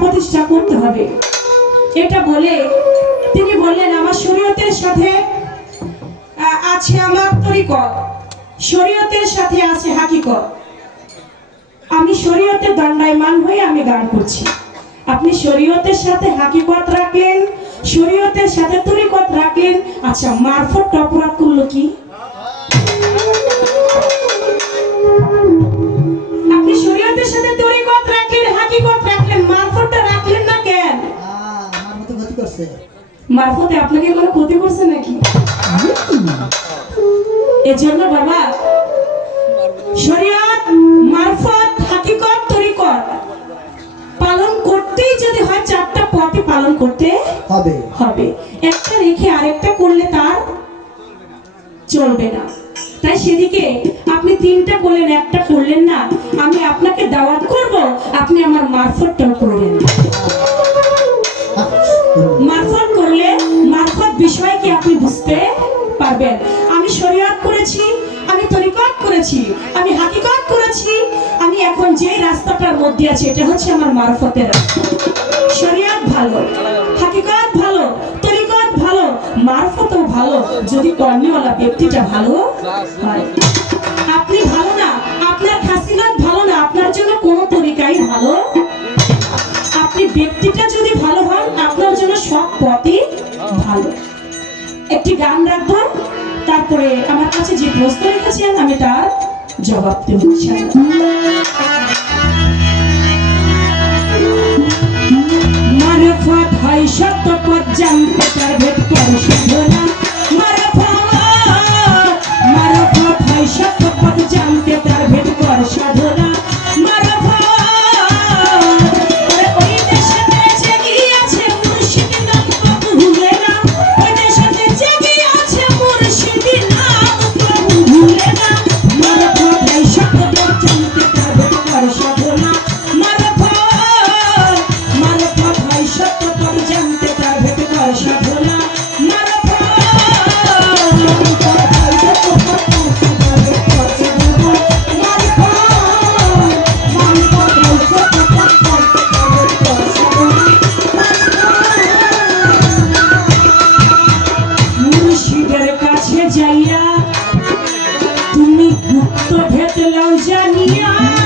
প্রতিষ্ঠা করতে হবে। এটা বলে তিনি বললেন, আমার শরীয়তের সাথে আছে আমার তরিকত। শরীয়তের সাথে আছে হাকিকত। আমি শরীয়তের দণ্ডায়মান হয়ে আমি গান করছি। আপনি শরীয়তের সাথে হাকিকত রাখলেন, শরীয়তের সাথে তরিকত রাখলেন। আচ্ছা মারফত অপরাধ করল কি? মারফতে আপনাকে কোনো ক্ষতি করছে নাকি? এজন্য বাবা শরীয়ত মারফত হাকিকত তরিকত পালন করতেই যদি হয় চারটা পথই পালন করতে হবে। হবে। একটা রেখে আরেকটা করলে তার চলবে না। তাই সেদিকে আপনি তিনটা বললেন একটা করলেন না। আমি আপনাকে দাওয়াত করব আপনি আমার মারফতটাও করবেন মধ্যে আছি, এটা হচ্ছে আমার মারফতের শরীয়ত ভালো, হাকিকত ভালো, তরিকত ভালো, মারফতও ভালো। যদি কর্মীওয়ালা ব্যক্তিটা ভালো হয়, আপনি ভালো না, আপনার খাসিলত ভালো না, আপনার জন্য কোনো তরিকাই ভালো। আপনি ব্যক্তিটা যদি ভালো হন, আপনার জন্য সব পথই ভালো। একটি গান রাখব, তারপরে আমার কাছে যে প্রশ্ন রেখেছেন, আমি তার জবাব দেব মারফত হয় সত্য পথ জানতে তার ভেদ করে গুপ্ত ভেদ লও জানিয়া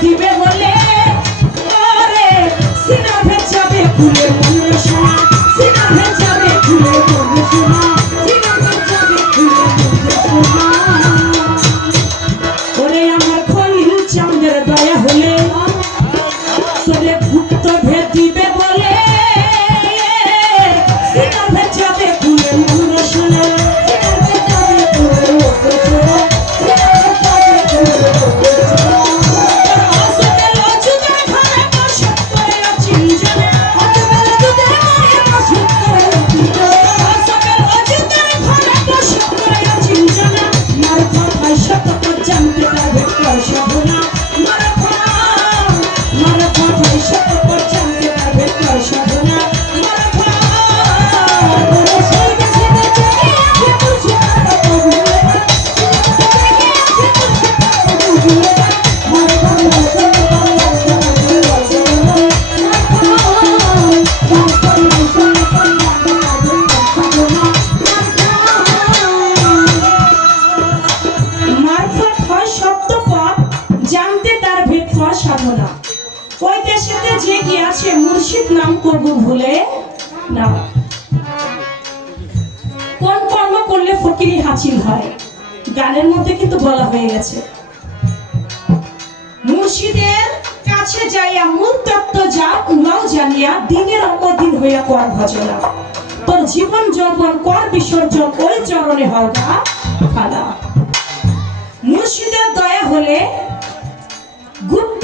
দিবে বলে আরে সিনা ভেজাবে খুলে পারব না ওই দেশেতে যে কি মুর্শিদ নাম করব ভুলে? না। কোন কর্ম করলে ফকিরি হাসিল হয়? গানের মধ্যে কিন্তু বলা হয়ে গেছে। মুর্শিদের কাছে যাইয়া মূল তত্ত্ব যা জানিয়া দিনের অপদিন হইয়া কর ভজনা। তোর জীবন যৌবন, কর বিসর্জন, ওই চরণে হরগা ফালা। মুর্শিদের দয়া হলে গুপ্ত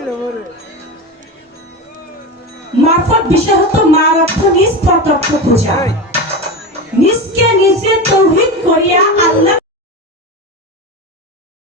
মারফত বিশেষত মা অর্থ নিজ প্রত্যক্ষ পূজা। নিজকে নিজে তৌহিদ করিয়া আল্লাহ